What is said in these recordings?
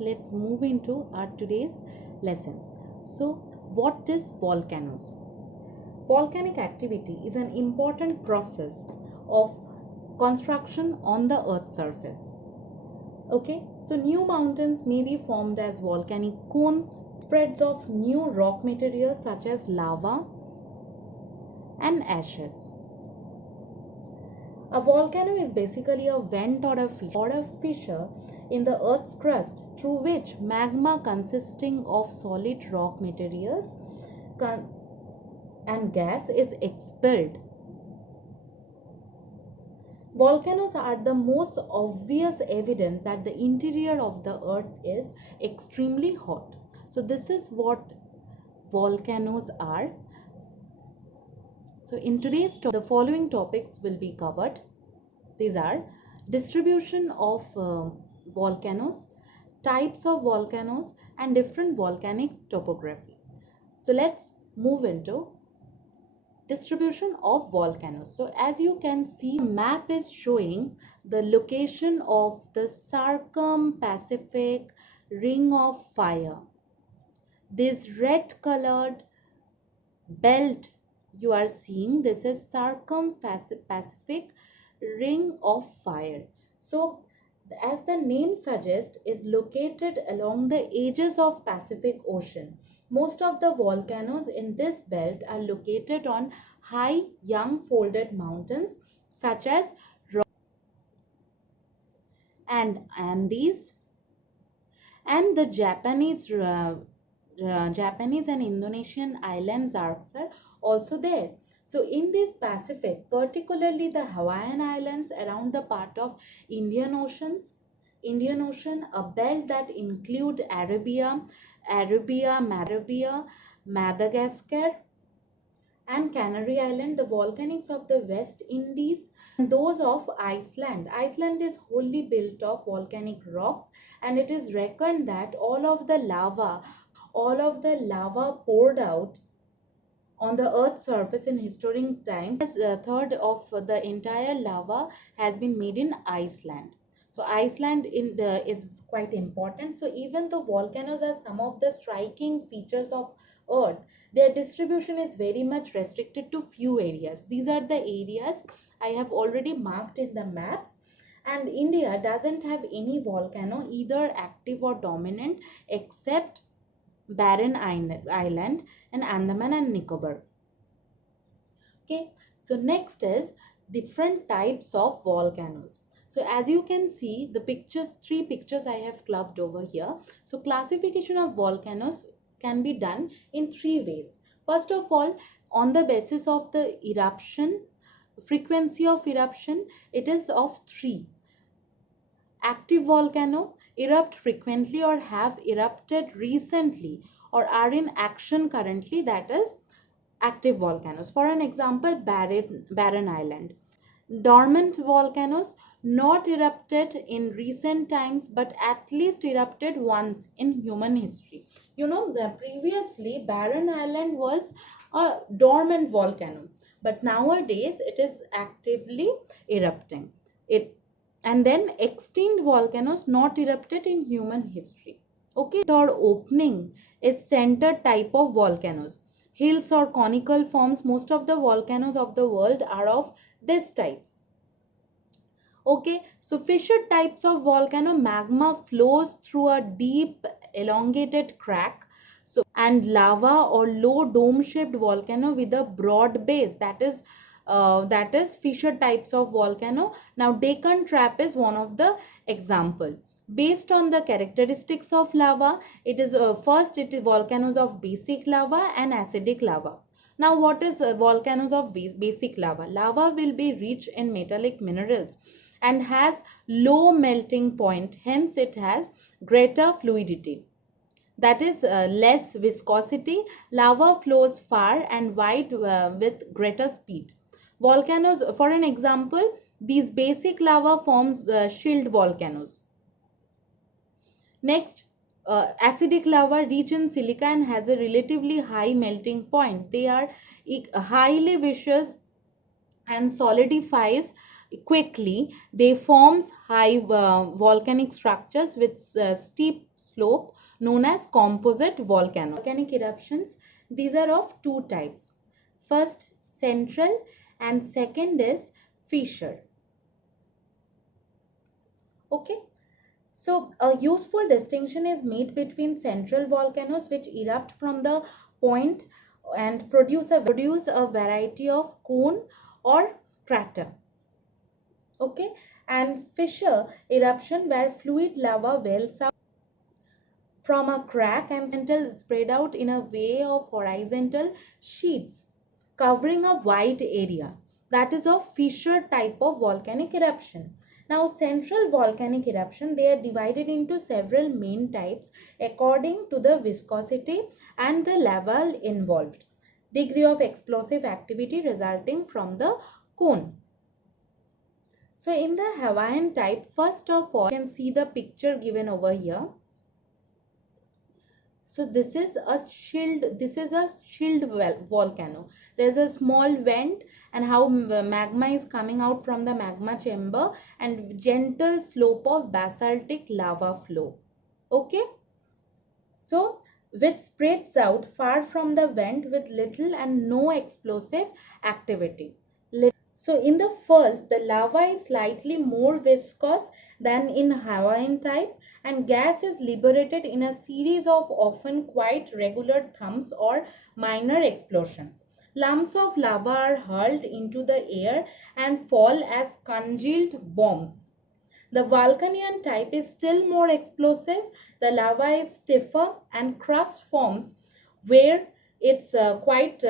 Let's move into our today's lesson. So, what is volcanoes? Volcanic activity is an important process of construction on the earth's surface. Okay, so new mountains may be formed as volcanic cones, spreads of new rock materials such as lava and ashes. A volcano is basically a vent or a fissure in the earth's crust through which magma consisting of solid rock materials and gas is expelled. Volcanoes are the most obvious evidence that the interior of the earth is extremely hot. So this is what volcanoes are. So in today's talk, the following topics will be covered. These are distribution of volcanoes, types of volcanoes, and different volcanic topography. So let's move into distribution of volcanoes. So as you can see, map is showing the location of the Circum-Pacific Ring of Fire. This red colored belt you are seeing, this is Circum-Pacific Ring of Fire. So as the name suggests, is located along the edges of Pacific Ocean. Most of the volcanoes in this belt are located on high young folded mountains such as Andes and the Japanese and Indonesian islands are also there. So in this Pacific, particularly the Hawaiian Islands around the part of Indian Ocean, a belt that include Arabia, Madagascar and Canary Island, the volcanics of the West Indies, and those of Iceland. Iceland is wholly built of volcanic rocks, and it is reckoned that all of the lava poured out on the earth's surface in historic times. A third of the entire lava has been made in Iceland. So Iceland is quite important. So even though volcanoes are some of the striking features of earth, their distribution is very much restricted to few areas. These are the areas I have already marked in the maps. And India doesn't have any volcano, either active or dominant, except Barren Island and Andaman and Nicobar. Okay, so next is different types of volcanoes. So as you can see, the three pictures I have clubbed over here. So classification of volcanoes can be done in three ways. First of all, on the basis of the eruption, frequency of eruption, it is of three. Active volcano, erupt frequently or have erupted recently or are in action currently, that is active volcanoes. For an example, Barren Island. Dormant volcanoes, not erupted in recent times but at least erupted once in human history. You know, previously Barren Island was a dormant volcano, but nowadays it is actively erupting. And then extinct volcanoes not erupted in human history. Okay, or opening is center type of volcanoes. Hills or conical forms, most of the volcanoes of the world are of this types. Okay, so fissure types of volcano, magma flows through a deep elongated crack. So and lava or low dome shaped volcano with a broad base, that is fissure types of volcano. Now Deccan Trap is one of the example. Based on the characteristics of lava, it is first it is volcanoes of basic lava and acidic lava. Now what is volcanoes of basic lava? Lava will be rich in metallic minerals and has low melting point, hence it has greater fluidity, that is less viscosity. Lava flows far and wide with greater speed. Volcanoes, for an example, these basic lava forms shield volcanoes. Next, acidic lava rich in silica and has a relatively high melting point. They are highly viscous and solidifies quickly, they forms high volcanic structures with steep slope known as composite volcano. Volcanic eruptions, these are of two types. First, central, and second is fissure. Okay. So a useful distinction is made between central volcanoes which erupt from the point and produce a variety of cone or crater. Okay, and fissure eruption where fluid lava wells up from a crack and spread out in a way of horizontal sheets covering a wide area. That is a fissure type of volcanic eruption. Now, central volcanic eruption, they are divided into several main types according to the viscosity and the level involved, degree of explosive activity resulting from the cone. So in the Hawaiian type, first of all, you can see the picture given over here. So this is a shield volcano. There's a small vent and how magma is coming out from the magma chamber and gentle slope of basaltic lava flow. Okay. So which spreads out far from the vent with little and no explosive activity. So in the first, the lava is slightly more viscous than in Hawaiian type and gas is liberated in a series of often quite regular thumps or minor explosions. Lumps of lava are hurled into the air and fall as congealed bombs. The Vulcanian type is still more explosive. The lava is stiffer and crust forms where it's quite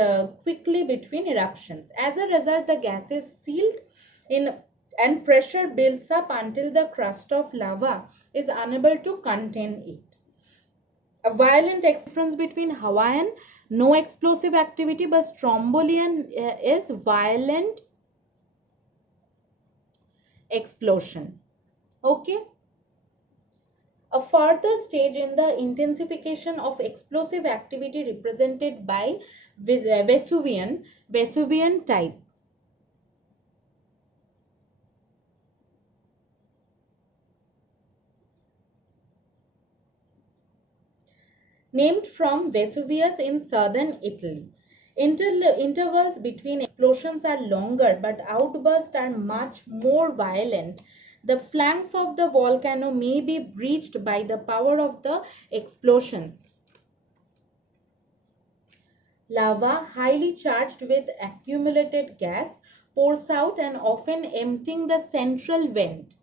quickly between eruptions. As a result, the gas is sealed in and pressure builds up until the crust of lava is unable to contain it. A violent difference between Hawaiian, no explosive activity, but Strombolian is violent explosion. Okay. A further stage in the intensification of explosive activity represented by Vesuvian type. Named from Vesuvius in southern Italy. Intervals between explosions are longer but outbursts are much more violent. The flanks of the volcano may be breached by the power of the explosions. Lava, highly charged with accumulated gas, pours out and often emptying the central vent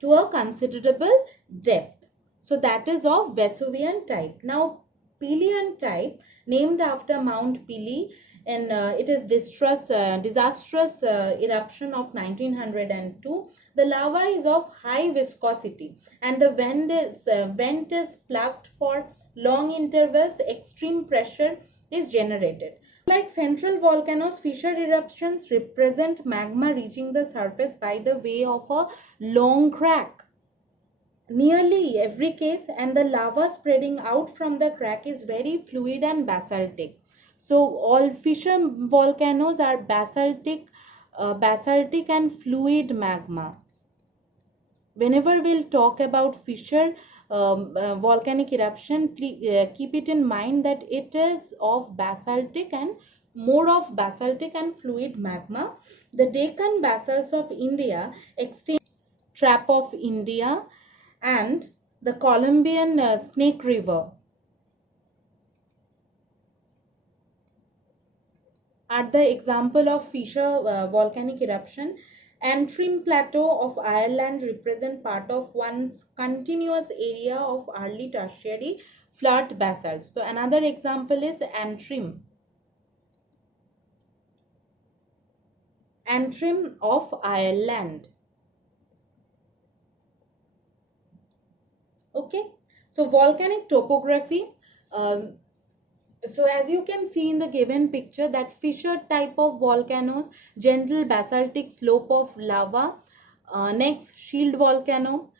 to a considerable depth. So that is of Vesuvian type. Now Pelian type, named after Mount Pili, and it is disastrous eruption of 1902. The lava is of high viscosity and the vent is plugged for long intervals. Extreme pressure is generated. Like central volcanoes, fissure eruptions represent magma reaching the surface by the way of a long crack. Nearly every case, and the lava spreading out from the crack is very fluid and basaltic. So all fissure volcanoes are basaltic and fluid magma. Whenever we'll talk about fissure volcanic eruption, please keep it in mind that it is of basaltic and more of basaltic and fluid magma. The Deccan basalts of India extend Trap of India and the Colombian Snake River are the example of fissure volcanic eruption. Antrim Plateau of Ireland represent part of one's continuous area of early tertiary flood basalts. So another example is Antrim of Ireland. Okay, so volcanic topography. So as you can see in the given picture, that fissure type of volcanoes, gentle basaltic slope of lava. Next, shield volcano.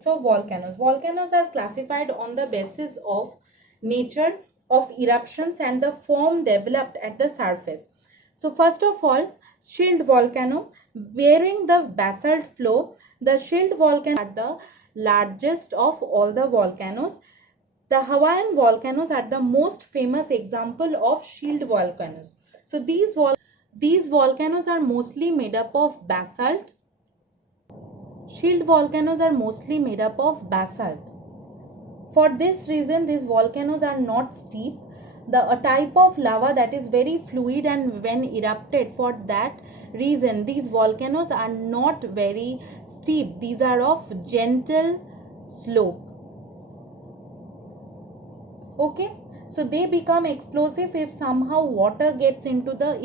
So volcanoes are classified on the basis of nature of eruptions and the form developed at the surface. So first of all, Shield volcano bearing the basalt flow. The shield volcanoes are the largest of all the volcanoes. The Hawaiian volcanoes are the most famous example of shield volcanoes. So these volcanoes are mostly made up of basalt. Shield volcanoes are mostly made up of basalt. For this reason, these volcanoes are not steep. A type of lava that is very fluid, and when erupted, for that reason, these volcanoes are not very steep. These are of gentle slope. Okay, so they become explosive if somehow water gets into the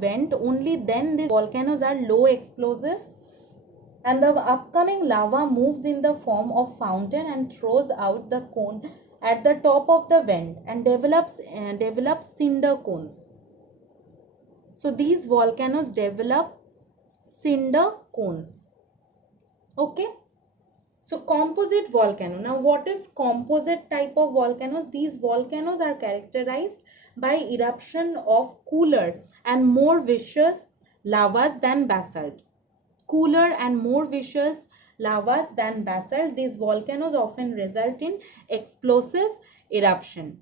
vent. Only then these volcanoes are low explosive, and the upcoming lava moves in the form of fountain and throws out the cone at the top of the vent and develops cinder cones. So these volcanoes develop cinder cones. Okay. So composite volcano. Now what is composite type of volcanoes? These volcanoes are characterized by eruption of cooler and more viscous lavas than basalt. Cooler and more viscous lavas than basalt. These volcanoes often result in explosive eruption.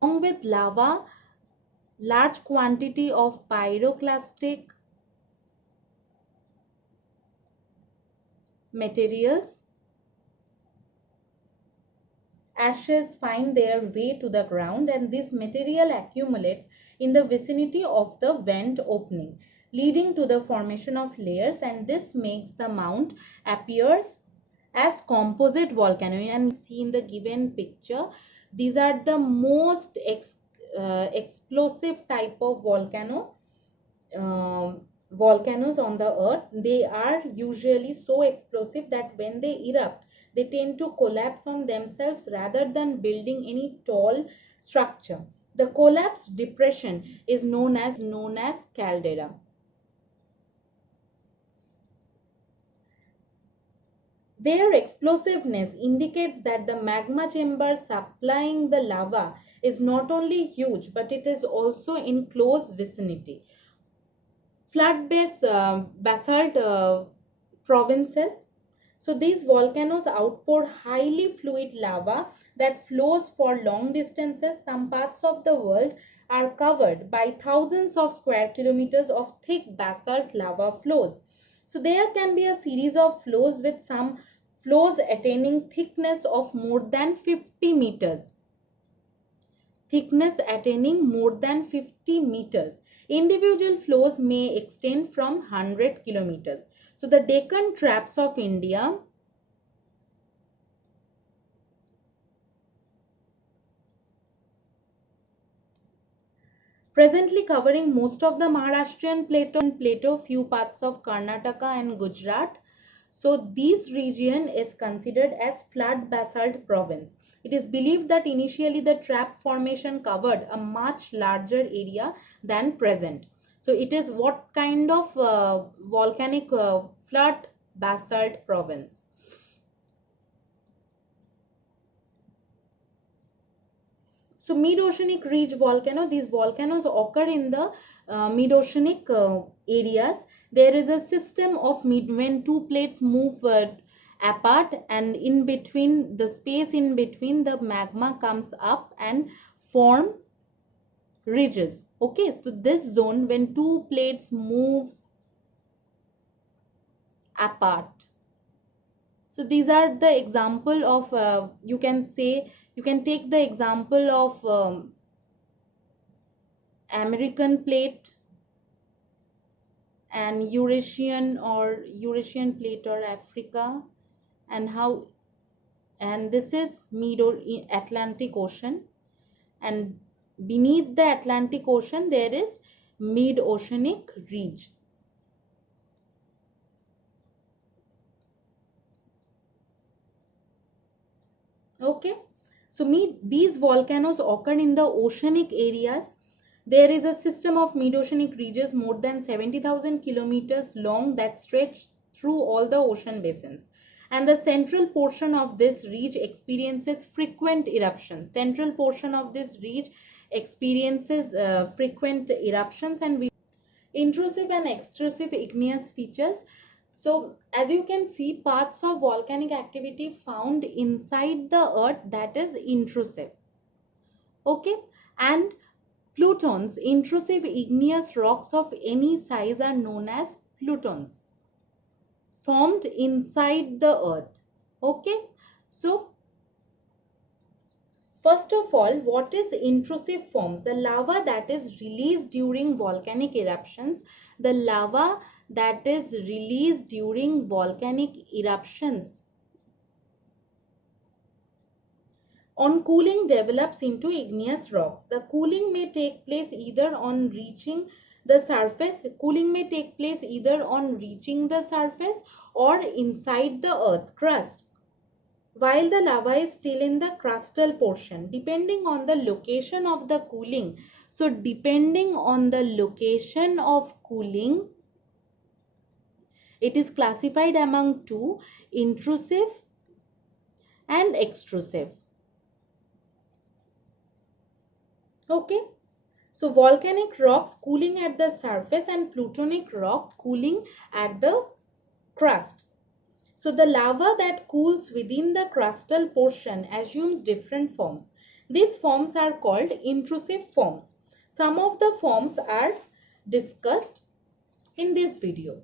Along with lava, large quantity of pyroclastic materials, ashes find their way to the ground, and this material accumulates in the vicinity of the vent opening, leading to the formation of layers, and this makes the mount appears as composite volcano. And see in the given picture, these are the most explosive type of volcanoes on the earth. They are usually so explosive that when they erupt, they tend to collapse on themselves rather than building any tall structure. The collapsed depression is known as caldera. Their explosiveness indicates that the magma chamber supplying the lava is not only huge, but it is also in close vicinity. Flood-based basalt provinces. So these volcanoes outpour highly fluid lava that flows for long distances. Some parts of the world are covered by thousands of square kilometers of thick basalt lava flows. So there can be a series of flows with some flows attaining thickness of more than 50 meters. Thickness attaining more than 50 meters. Individual flows may extend from 100 kilometers. So the Deccan Traps of India presently covering most of the Maharashtrian plateau, few parts of Karnataka and Gujarat. So this region is considered as flood basalt province. It is believed that initially the trap formation covered a much larger area than present. So it is what kind of volcanic flood basalt province? So mid-oceanic ridge volcano, these volcanoes occur in the mid-oceanic areas. There is a system of when two plates move apart, and in between, the space in between, the magma comes up and form ridges. Okay, so this zone, when two plates moves apart. So these are the example of you can take the example of American plate and Eurasian plate or Africa, and this is mid Atlantic Ocean, and beneath the Atlantic Ocean there is mid oceanic ridge. Okay, so these volcanoes occur in the oceanic areas. There is a system of mid-oceanic ridges more than 70,000 kilometers long that stretch through all the ocean basins. And the central portion of this ridge experiences frequent eruptions. Central portion of this ridge experiences frequent eruptions. And intrusive and extrusive igneous features. So as you can see, parts of volcanic activity found inside the earth, that is intrusive. Okay, and plutons, intrusive igneous rocks of any size, are known as plutons, formed inside the earth. Okay, so first of all, what is intrusive forms? The lava that is released during volcanic eruptions. The lava that is released during volcanic eruptions on cooling develops into igneous rocks. The cooling may take place either on reaching the surface. Cooling may take place either on reaching the surface or inside the earth crust, while the lava is still in the crustal portion, depending on the location of the cooling. So depending on the location of cooling, it is classified among two: intrusive and extrusive. Okay, so volcanic rocks cooling at the surface and plutonic rock cooling at the crust. So the lava that cools within the crustal portion assumes different forms. These forms are called intrusive forms. Some of the forms are discussed in this video.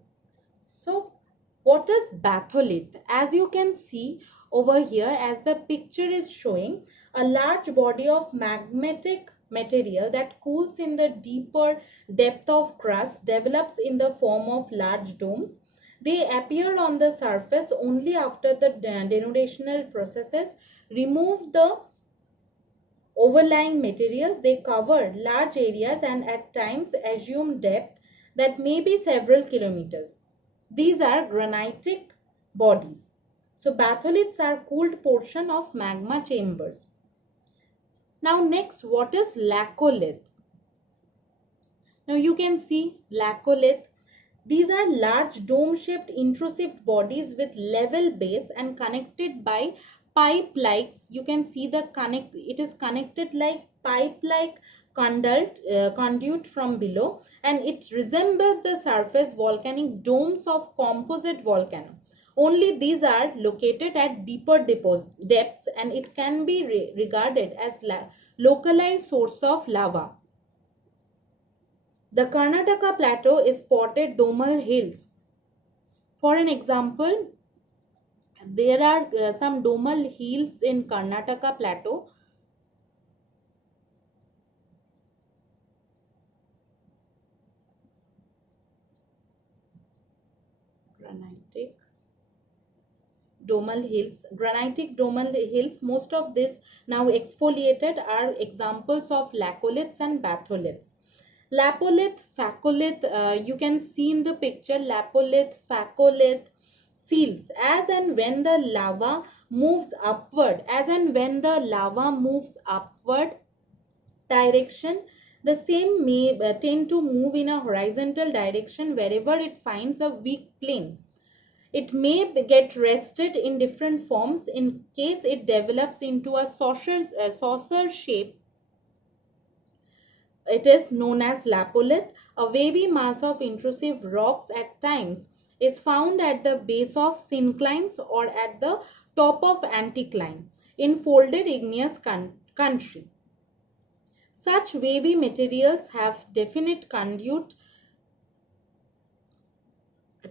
So what is batholith? As you can see over here, as the picture is showing, a large body of magmatic material that cools in the deeper depth of crust develops in the form of large domes. They appear on the surface only after the denudational processes remove the overlying materials. They cover large areas and at times assume depth that may be several kilometers. These are granitic bodies. So batholiths are cooled portion of magma chambers. Now next, what is laccolith? Now you can see laccolith. These are large dome-shaped intrusive bodies with level base and connected by pipe-like. You can see it is connected like pipe-like conduit from below, and it resembles the surface volcanic domes of composite volcano. Only these are located at deeper depths, and it can be regarded as localized source of lava. The Karnataka plateau is spotted domal hills. For an example, there are some domal hills in Karnataka plateau. Granitic domal hills. Most of this now exfoliated are examples of laccoliths and batholiths. Lapolith, phacolith, you can see in the picture lapolith, phacolith, seals. As and when the lava moves upward direction, the same may tend to move in a horizontal direction wherever it finds a weak plane. It may get rested in different forms. In case it develops into a saucer shape, it is known as lapolith. A wavy mass of intrusive rocks at times is found at the base of synclines or at the top of anticline in folded igneous country. Such wavy materials have definite conduit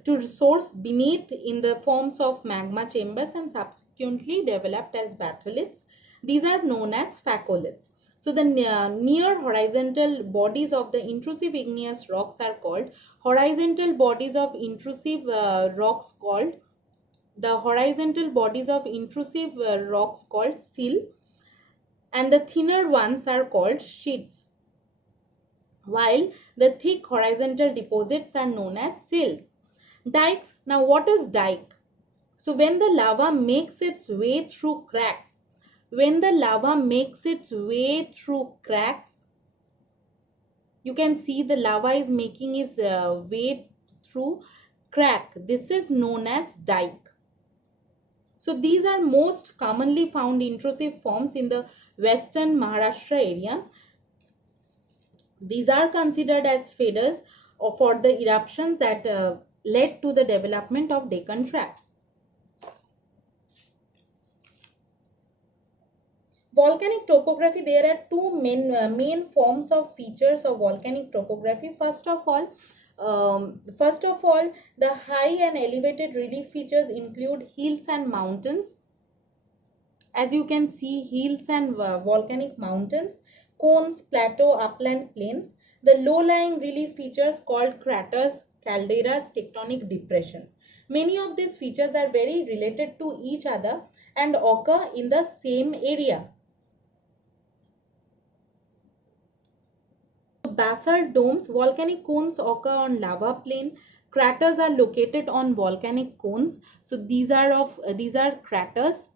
to source beneath in the forms of magma chambers and subsequently developed as batholiths. These are known as phacoliths. So the near horizontal bodies of the intrusive igneous rocks are called horizontal bodies of intrusive rocks called sill, and the thinner ones are called sheets, while the thick horizontal deposits are known as sills. Dikes. Now what is dike? So when the lava makes its way through cracks, you can see the lava is making its way through crack. This is known as dike. So these are most commonly found intrusive forms in the western Maharashtra area. These are considered as feeders for the eruptions that led to the development of Deccan Traps. Volcanic topography, there are two main forms of features of volcanic topography. First of all, the high and elevated relief features include hills and mountains. As you can see, hills and volcanic mountains, cones, plateau, upland plains. The low-lying relief features called craters, calderas, tectonic depressions. Many of these features are very related to each other and occur in the same area. Basalt domes, volcanic cones occur on lava plain. Craters are located on volcanic cones. So these are craters.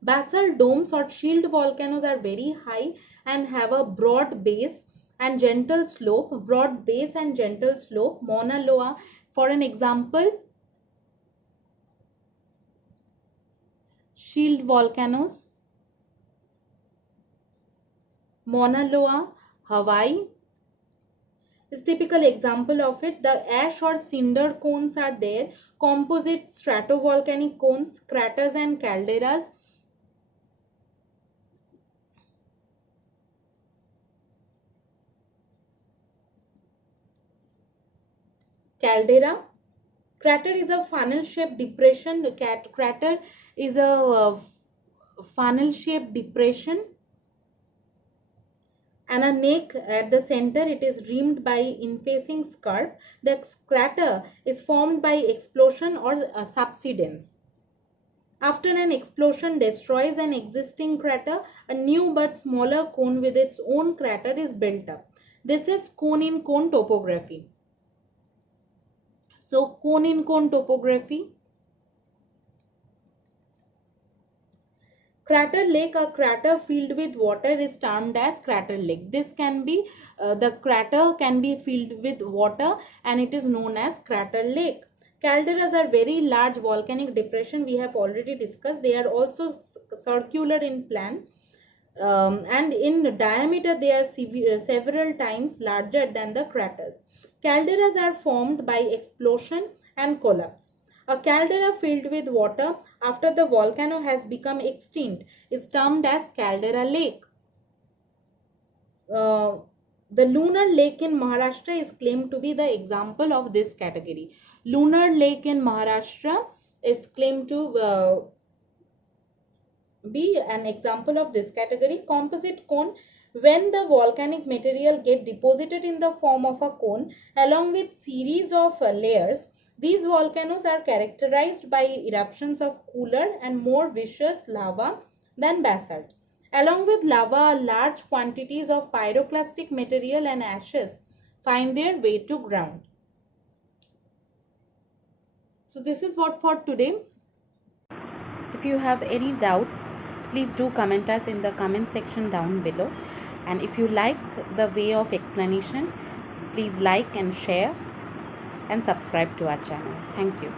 Basalt domes or shield volcanoes are very high and have a broad base and gentle slope. Broad base and gentle slope. Mauna Loa, for an example, shield volcanoes. Mauna Loa, Hawaii is typical example of it. The ash or cinder cones are there. Composite stratovolcanic cones, craters and calderas. Caldera. Crater is a funnel shaped depression. Crater is a funnel shaped depression and a neck at the center. It is rimmed by infacing scarp. The crater is formed by explosion or subsidence. After an explosion destroys an existing crater, a new but smaller cone with its own crater is built up. This is cone in cone topography. So cone in cone topography. Crater lake, a crater filled with water, is termed as crater lake. This can be, the crater can be filled with water and it is known as crater lake. Calderas are very large volcanic depression, we have already discussed. They are also circular in plan and in diameter they are several times larger than the craters. Calderas are formed by explosion and collapse. A caldera filled with water after the volcano has become extinct is termed as caldera lake. The Lunar Lake in Maharashtra is claimed to be the example of this category. Lunar Lake in Maharashtra is claimed to be an example of this category. Composite cone, when the volcanic material get deposited in the form of a cone along with series of layers, these volcanoes are characterized by eruptions of cooler and more viscous lava than basalt. Along with lava, large quantities of pyroclastic material and ashes find their way to ground. So this is what for today. If you have any doubts, please do comment us in the comment section down below. And if you like the way of explanation, please like and share and subscribe to our channel. Thank you.